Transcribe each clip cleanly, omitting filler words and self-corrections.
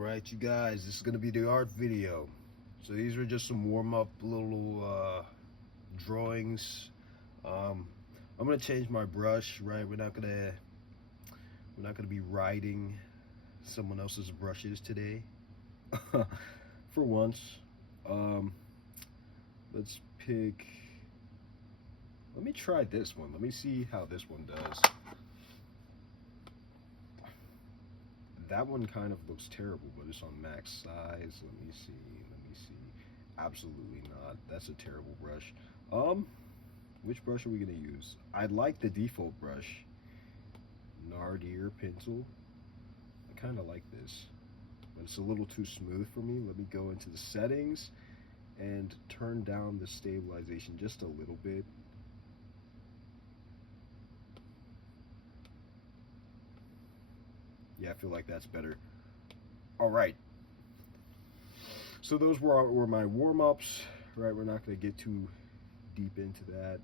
Alright, you guys, this is going to be the art video. So these are just some warm-up little drawings. I'm going to change my brush, right? We're not gonna be riding someone else's brushes today. For once. Let's pick, let me try this one. Let me see how this one does. That one kind of looks terrible, but it's on max size. Let me see. Absolutely not. That's a terrible brush. Which brush are we gonna use? I like the default brush, Nardir pencil. I kind of like this, but it's a little too smooth for me. Let me go into the settings and turn down the stabilization just a little bit. Yeah, I feel like that's better. All right. So those were my warm-ups, right? We're not going to get too deep into that.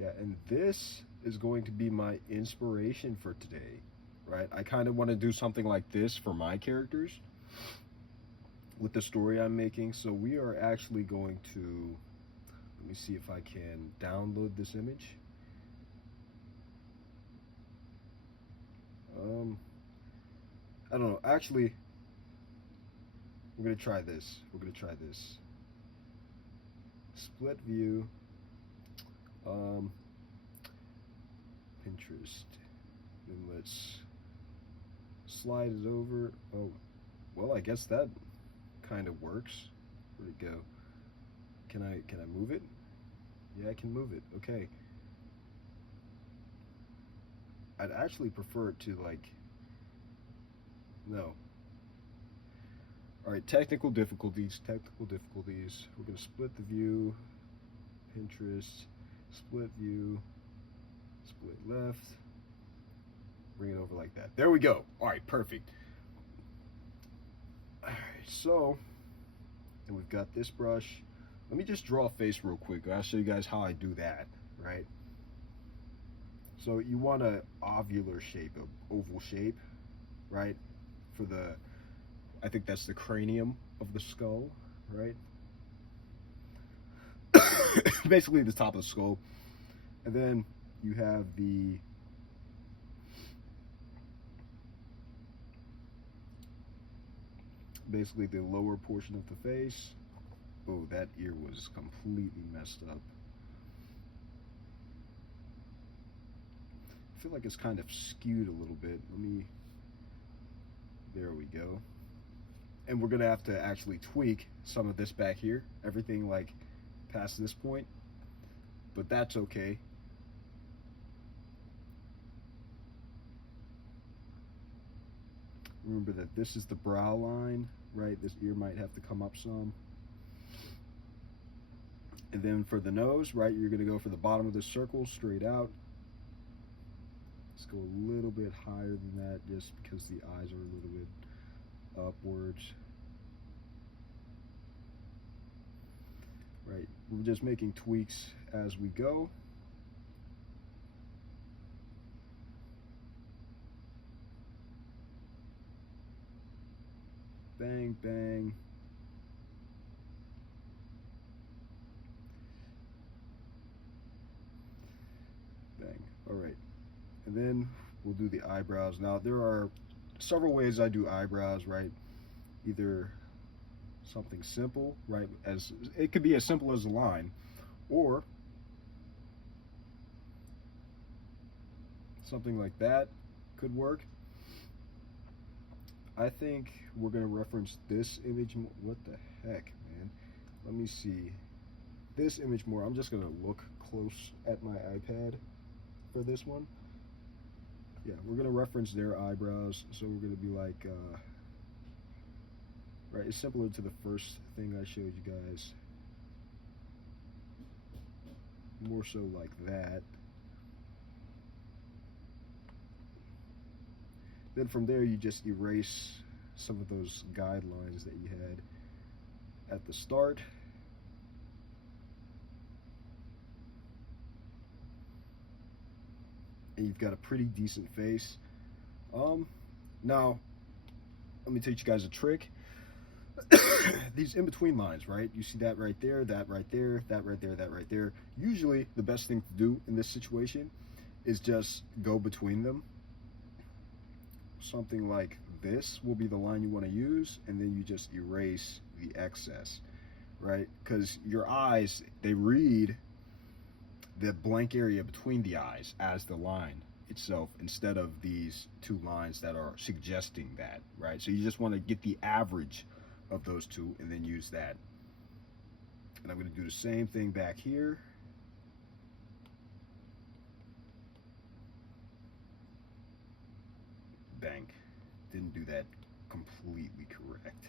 Yeah, and this is going to be my inspiration for today, right? I kind of want to do something like this for my characters with the story I'm making. So we are actually going to, let me see if I can download this image. I don't know. Actually, we're gonna try this. Split view. Pinterest. Then let's slide it over. Oh, well, I guess that kind of works. Where'd it go? Can I move it? Yeah, I can move it. Okay. I'd actually prefer it to no. Alright, technical difficulties. We're gonna split the view, Pinterest, split view, split left, bring it over like that. There we go. Alright, perfect. Alright, so, and we've got this brush. Let me just draw a face real quick. I'll show you guys how I do that, right? So you want an ovular shape, an oval shape, right? For the, I think that's the cranium of the skull, right? Basically the top of the skull. And then you have basically the lower portion of the face. Oh, that ear was completely messed up. I feel like it's kind of skewed a little bit. There we go. And we're gonna have to actually tweak some of this back here, everything like past this point, but that's okay. Remember that this is the brow line, right? This ear might have to come up some. And then for the nose, right, you're gonna go for the bottom of the circle straight out. Let's go a little bit higher than that just because the eyes are a little bit upwards. Right, we're just making tweaks as we go. Bang, bang. Bang. All right. And then we'll do the eyebrows. Now there are several ways I do eyebrows, right? Either something simple, right? As it could be as simple as a line, or something like that could work. I think we're gonna reference this image. What the heck, man? Let me see this image more. I'm just gonna look close at my iPad for this one. Yeah, we're gonna reference their eyebrows, so we're gonna be like, right, it's similar to the first thing I showed you guys. More so like that. Then from there, you just erase some of those guidelines that you had at the start. And you've got a pretty decent face. Now let me teach you guys a trick. These in between lines, right? You see that right there, that right there, that right there, that right there. Usually, the best thing to do in this situation is just go between them. Something like this will be the line you want to use, and then you just erase the excess, right? Because your eyes, they read the blank area between the eyes as the line itself instead of these two lines that are suggesting that, right? So you just want to get the average of those two and then use that. And I'm going to do the same thing back here. Bang. Didn't do that completely correct.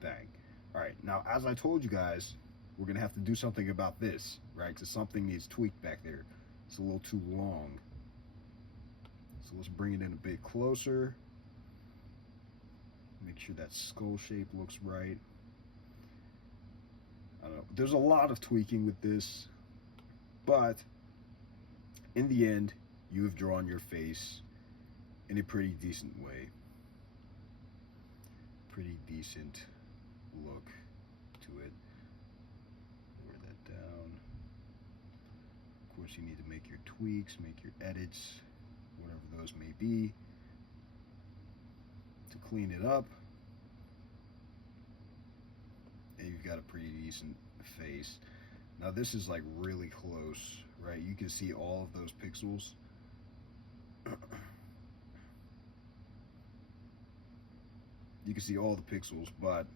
Bang. All right, now as I told you guys, we're going to have to do something about this, right? Because something needs tweaked back there. It's a little too long. So let's bring it in a bit closer. Make sure that skull shape looks right. I don't know. There's a lot of tweaking with this, but in the end, you have drawn your face in a pretty decent way. Pretty decent look to it. Lower that down. Of course, you need to make your tweaks, make your edits, whatever those may be, to clean it up. And you've got a pretty decent face. Now this is like really close, right? You can see all of those pixels. You can see all the pixels, but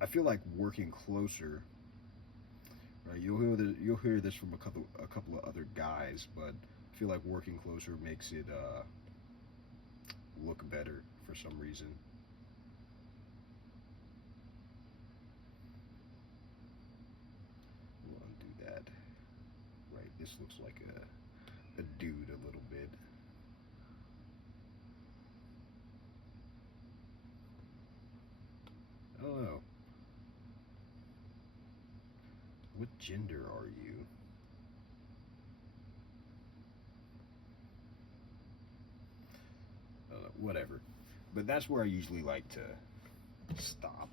I feel like working closer, right? You'll hear this from a couple of other guys, but I feel like working closer makes it look better for some reason. We'll undo that. Right, this looks like a dude a little bit. I don't know. What gender are you? Whatever. But that's where I usually like to stop.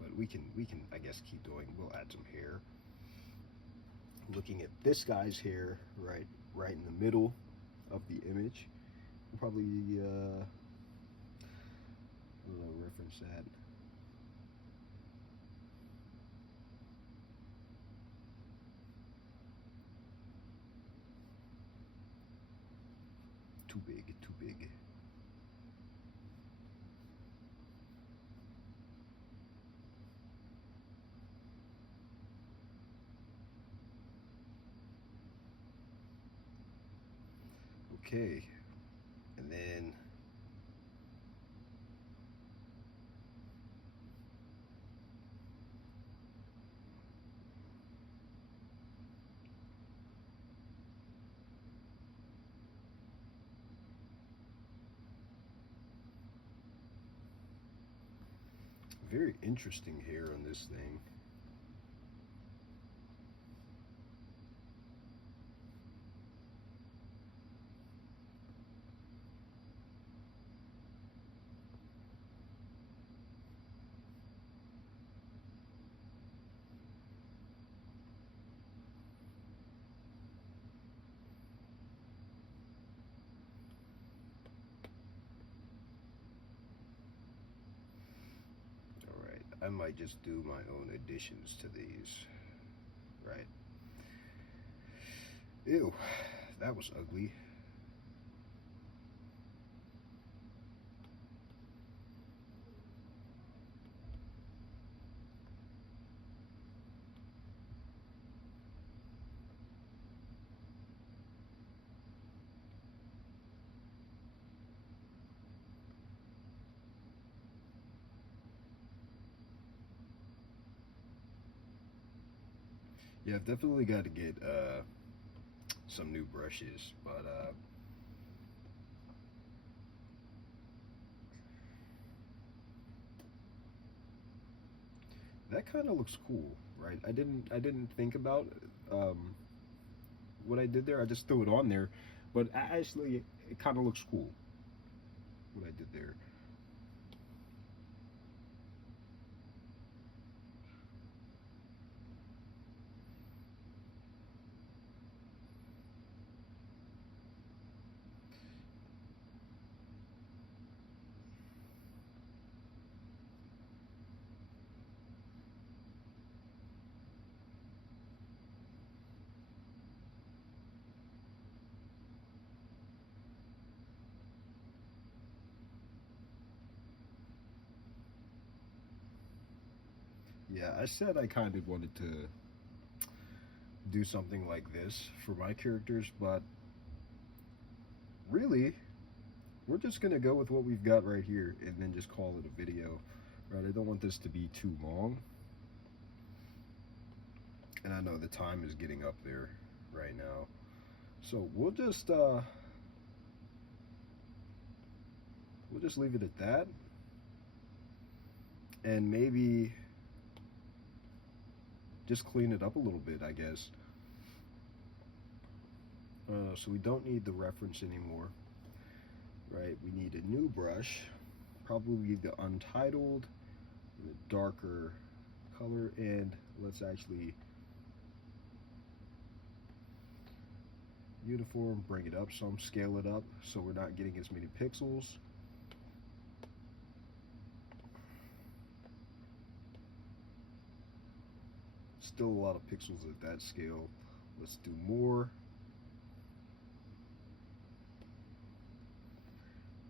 But we can I guess keep going. We'll add some hair. Looking at this guy's hair, right in the middle of the image. We'll probably I don't know, reference that. Too big, too big. Okay, and then very interesting hair on this thing. Alright, I might just do my own additions to these. Right. Ew, that was ugly. Yeah, I've definitely got to get some new brushes, but that kind of looks cool, right? I didn't think about um, what I did there. I just threw it on there, but actually, it kind of looks cool what I did there. Yeah, I said I kind of wanted to do something like this for my characters, but really, we're just gonna go with what we've got right here and then just call it a video, right? I don't want this to be too long, and I know the time is getting up there right now, so we'll just leave it at that, and maybe just clean it up a little bit, I guess. So we don't need the reference anymore, right? We need a new brush, probably the untitled, the darker color, and let's actually uniform, bring it up some, scale it up so we're not getting as many pixels. Still a lot of pixels at that scale. Let's do more.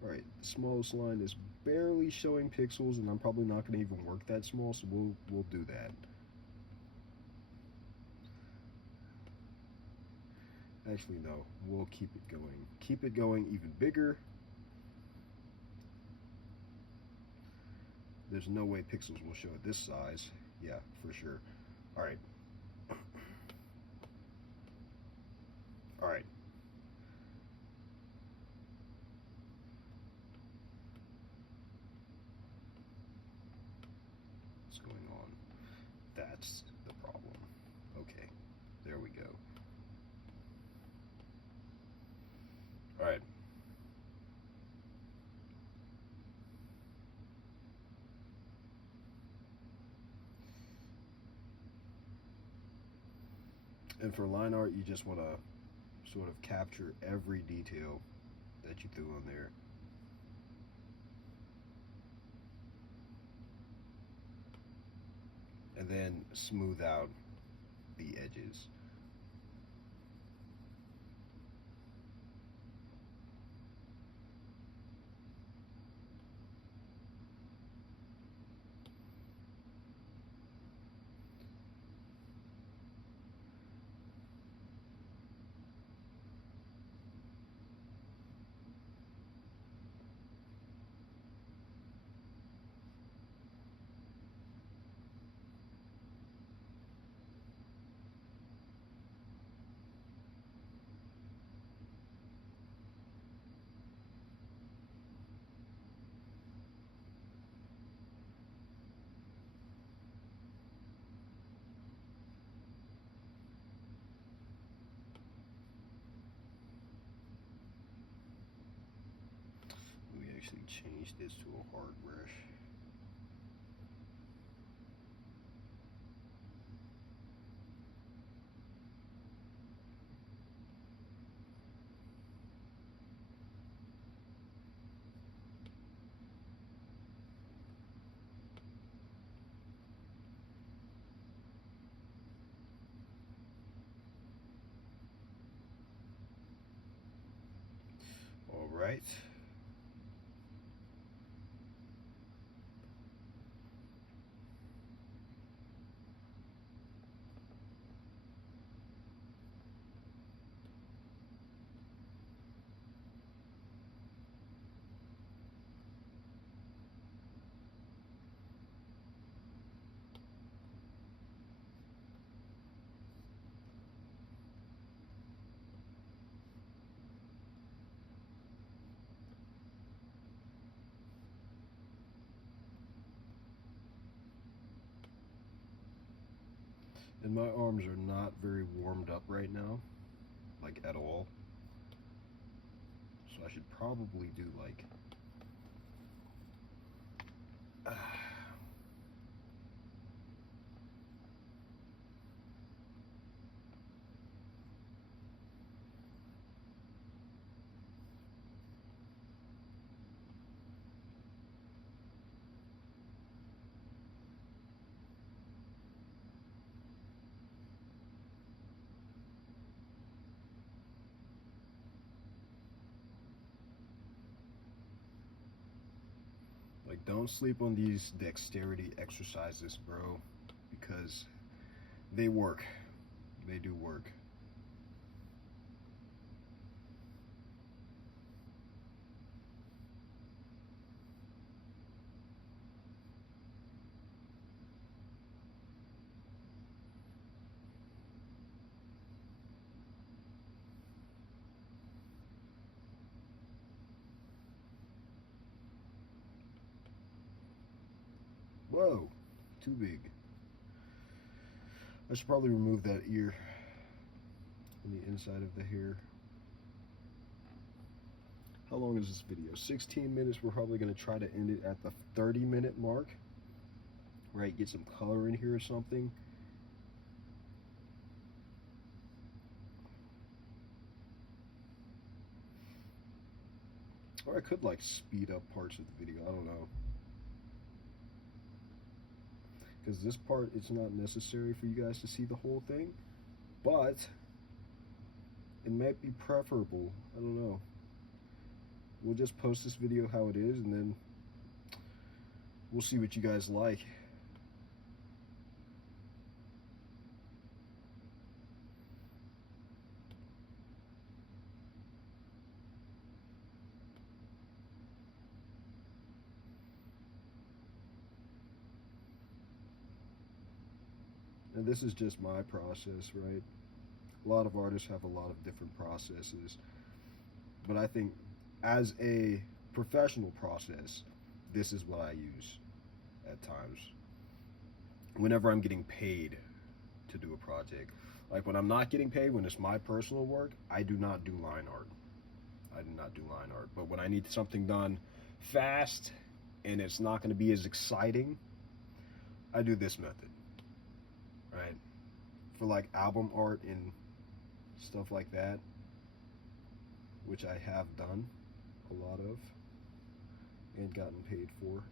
Alright, the smallest line is barely showing pixels, and I'm probably not going to even work that small, so we'll do that. Actually, no, we'll keep it going. Keep it going even bigger. There's no way pixels will show at this size. Yeah, for sure. Alright. Alright. What's going on? That's the problem. Okay, there we go. Alright. And for line art, you just want to sort of capture every detail that you threw on there. And then smooth out the edges. We actually change this to a hard brush. All right. And my arms are not very warmed up right now, like at all. So I should probably do like don't sleep on these dexterity exercises, bro, because they work. They do work. Whoa, too big. I should probably remove that ear on the inside of the hair. How long is this video? 16 minutes. We're probably going to try to end it at the 30-minute mark. Right, get some color in here or something. Or I could like speed up parts of the video. I don't know. Because this part, it's not necessary for you guys to see the whole thing. But it might be preferable. I don't know. We'll just post this video how it is, and then we'll see what you guys like. And this is just my process, right? A lot of artists have a lot of different processes. But I think as a professional process, this is what I use at times. Whenever I'm getting paid to do a project. Like when I'm not getting paid, when it's my personal work, I do not do line art. I do not do line art. But when I need something done fast and it's not going to be as exciting, I do this method. Right? For like album art and stuff like that, which I have done a lot of and gotten paid for.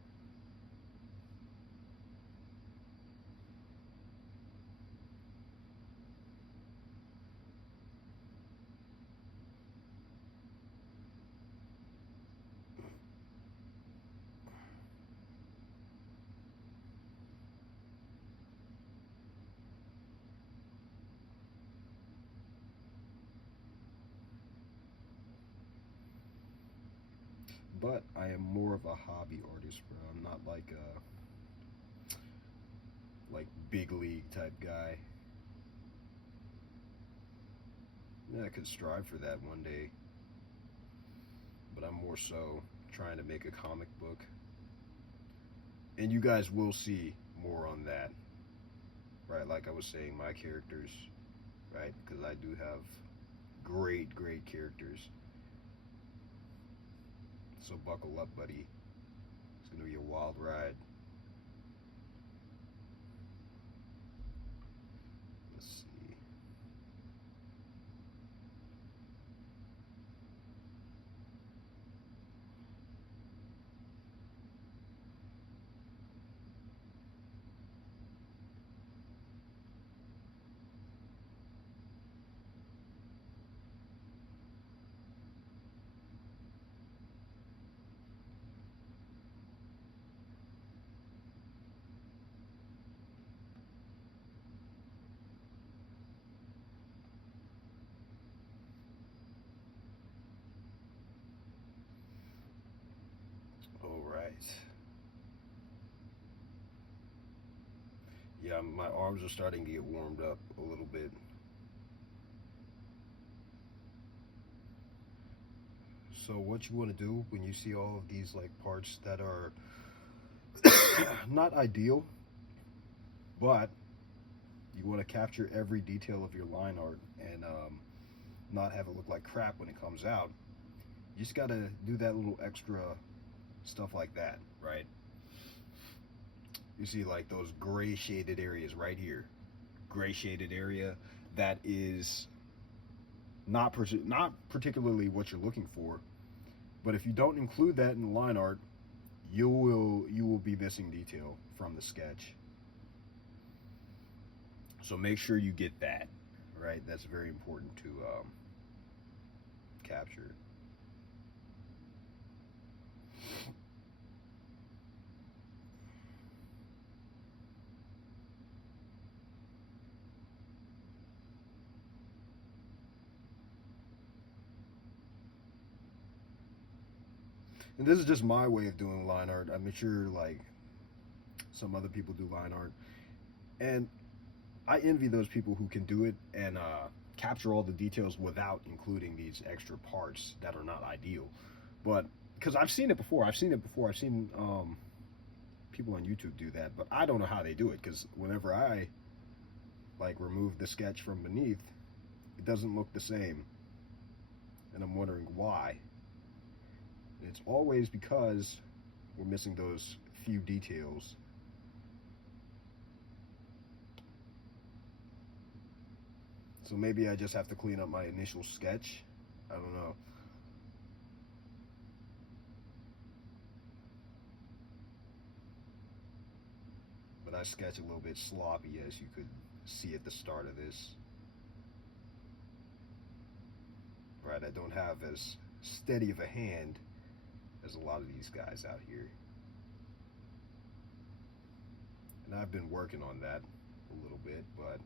But I am more of a hobby artist, bro. I'm not like a big league type guy. Yeah, I could strive for that one day, but I'm more so trying to make a comic book, and you guys will see more on that, right? Like I was saying, my characters, right? Because I do have great characters. So buckle up, buddy. It's gonna be a wild ride. Let's see. All right. Yeah, my arms are starting to get warmed up a little bit. So what you want to do when you see all of these like parts that are not ideal, but you want to capture every detail of your line art and not have it look like crap when it comes out, you just got to do that little extra stuff like that, right? You see like those gray shaded areas right here. Gray shaded area that is not particularly what you're looking for, but if you don't include that in the line art, you will be missing detail from the sketch. So make sure you get that, right? That's very important to capture. And this is just my way of doing line art. I'm sure like some other people do line art, and I envy those people who can do it and capture all the details without including these extra parts that are not ideal. But because I've seen it before, I've seen people on YouTube do that, but I don't know how they do it because whenever I like remove the sketch from beneath, it doesn't look the same, and I'm wondering why. And it's always because we're missing those few details. So maybe I just have to clean up my initial sketch. I don't know. But I sketch a little bit sloppy, as you could see at the start of this. Right, I don't have as steady of a hand as a lot of these guys out here. And I've been working on that a little bit, but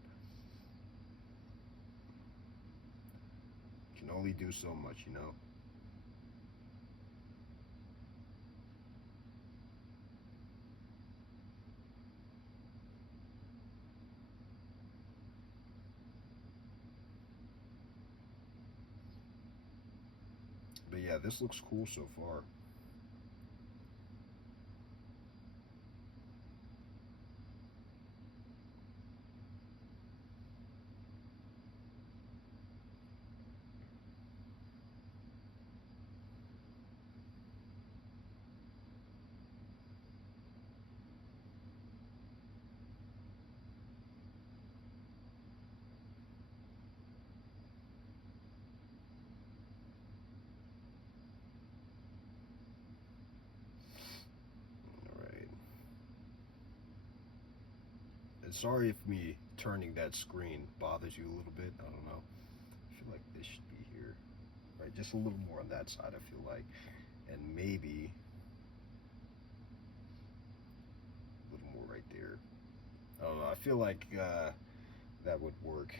can only do so much, you know. But yeah, this looks cool so far. All right. And sorry if me turning that screen bothers you a little bit. I don't know. I feel like this should be here. Right, just a little more on that side, I feel like. And maybe a little more right there. I don't know. I feel like that would work.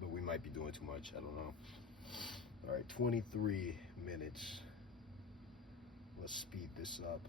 But we might be doing too much. I don't know. All right, 23 minutes. Let's speed this up.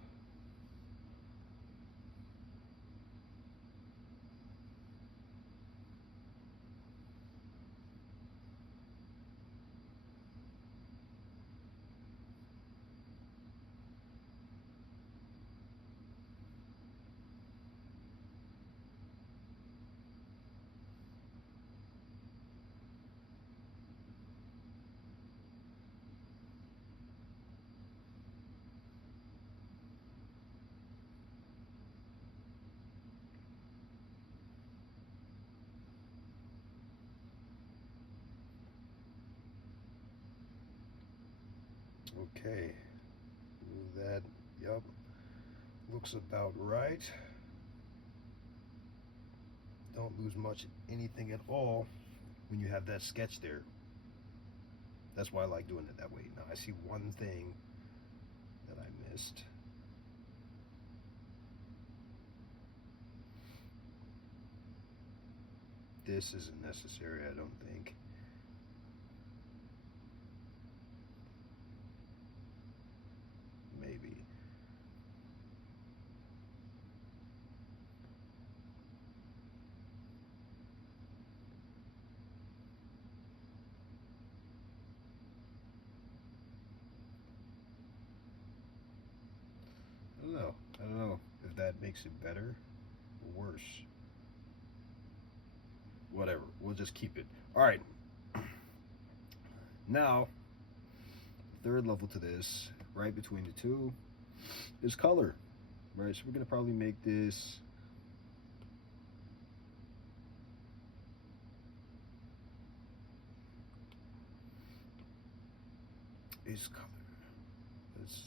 Okay, move that. Yup, looks about right. Don't lose much anything at all when you have that sketch there. That's why I like doing it that way. Now I see one thing that I missed. This isn't necessary, I don't think. Maybe. I don't know. I don't know if that makes it better or worse. whatever. We'll just keep it. All right. Now, third level to this, right between the two, is color. Right. So we're gonna probably make this. Is color.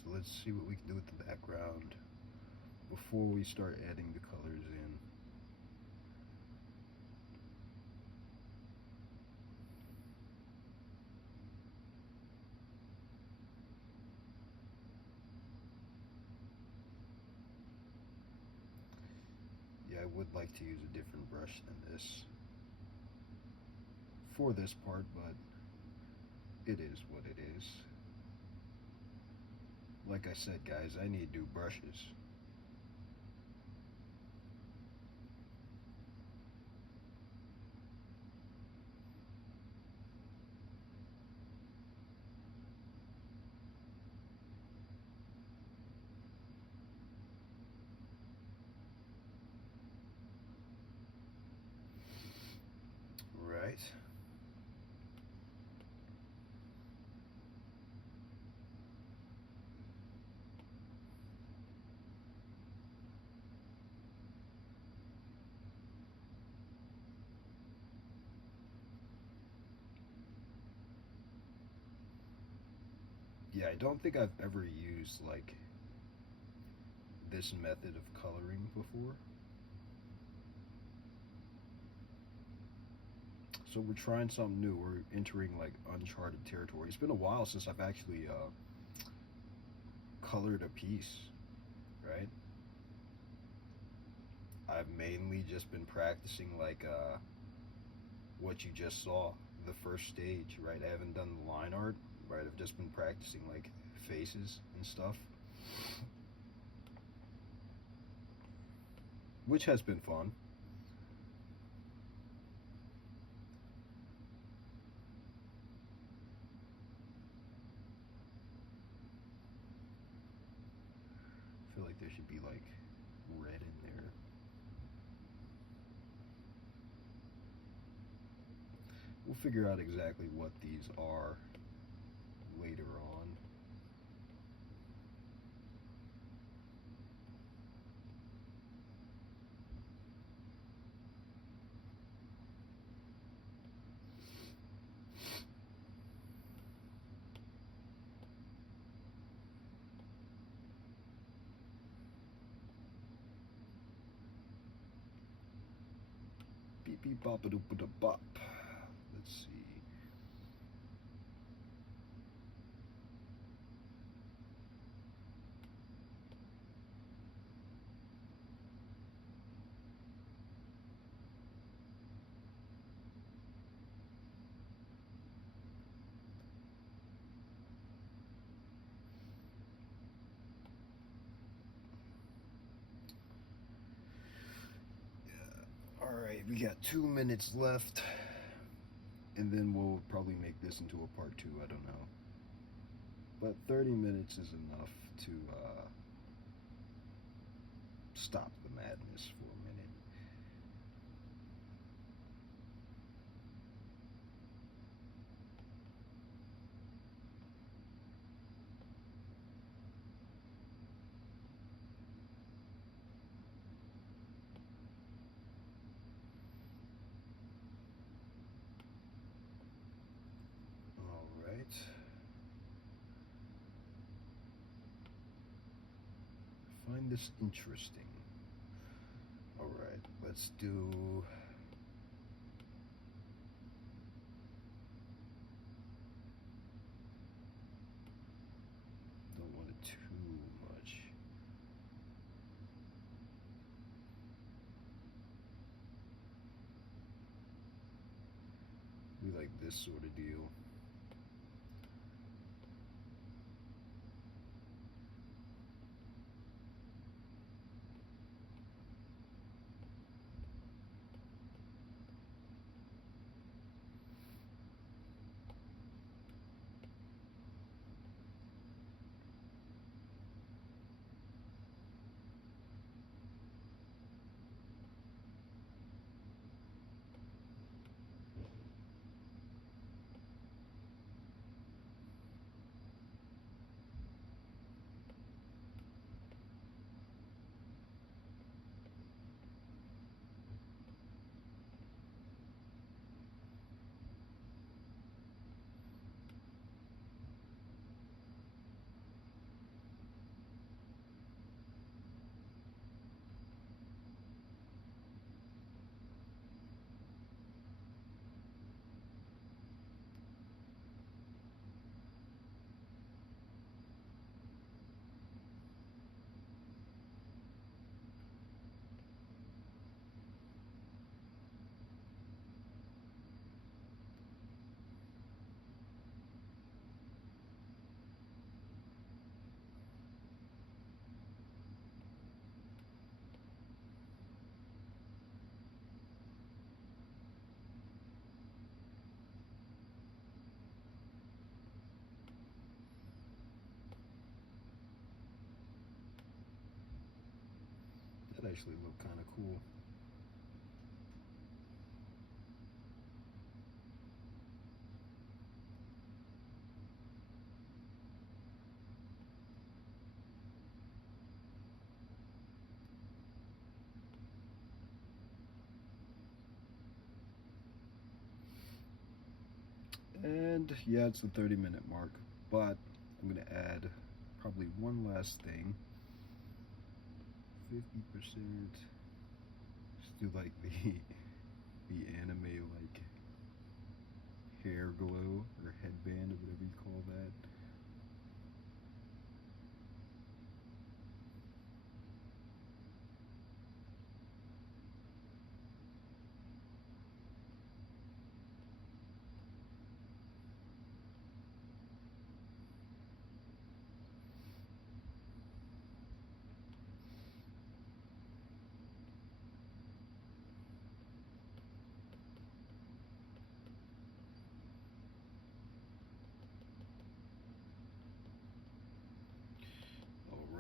Let's see what we can do with the background before we start adding the colors in. Yeah, I would like to use a different brush than this for this part, but it is what it is. Like I said, guys, I need new brushes. Right. Yeah, I don't think I've ever used like this method of coloring before. So we're trying something new. We're entering like uncharted territory. It's been a while since I've actually colored a piece, right? I've mainly just been practicing like what you just saw, the first stage, right? I haven't done the line art, right? I've just been practicing like faces and stuff, which has been fun. I feel like there should be like red in there. We'll figure out exactly what these are later on. Beep beep bop a doop a bop. Let's see. Alright, we got 2 minutes left, and then we'll probably make this into a part two, I don't know. But 30 minutes is enough to stop the madness for a minute. Alright. Find this interesting. Alright, let's do. Don't want it too much. We like this sort of deal. actually look kind of cool. And yeah, it's the 30-minute mark, but I'm gonna add probably one last thing. 50%. Just do like the anime like hair glow or headband or whatever you call that.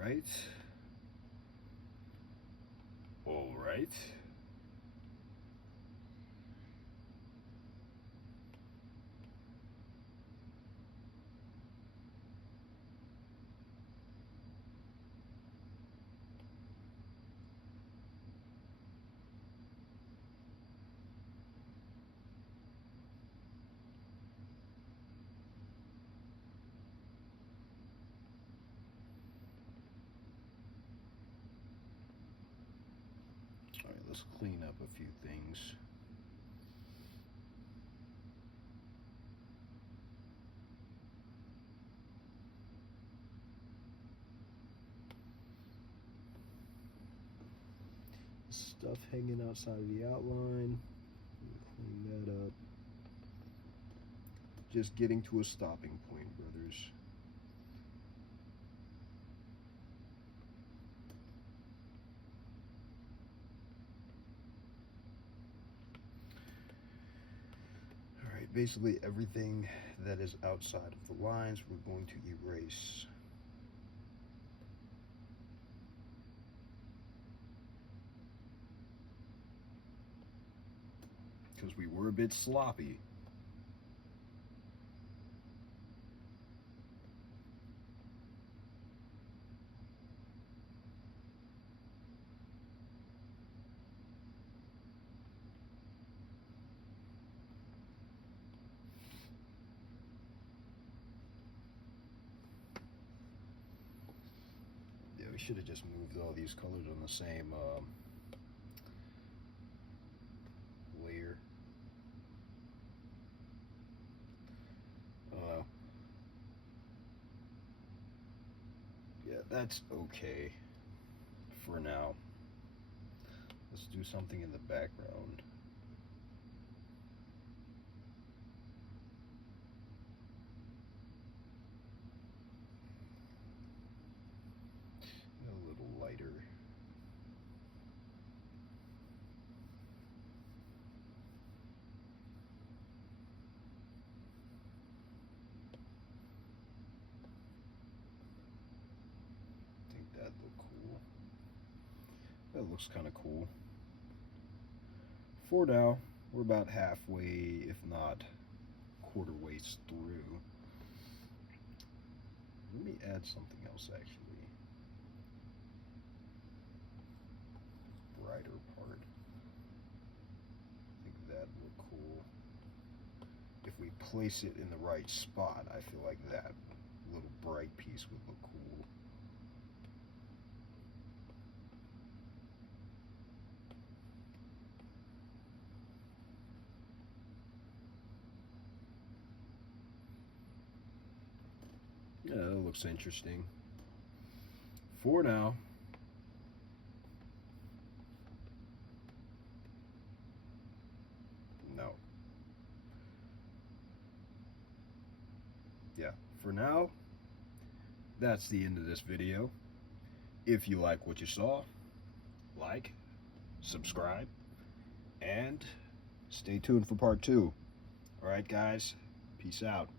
Right. All right. All right, let's clean up a few things. Stuff hanging outside of the outline. Clean that up. Just getting to a stopping point, brothers. All right, basically everything that is outside of the lines, we're going to erase. Because we were a bit sloppy. Yeah, we should have just moved all these colors on the same layer. Yeah, that's okay for now. Let's do something in the background. A little lighter. I think that look cool. That looks kind of cool. For now, we're about halfway, if not quarter ways through. Let me add something else actually. Brighter part. I think that would look cool. If we place it in the right spot, I feel like that little bright piece would look cool. Yeah, that looks interesting. For now, no. Yeah, for now, that's the end of this video. If you like what you saw, like, subscribe, and stay tuned for part 2. Alright guys, peace out.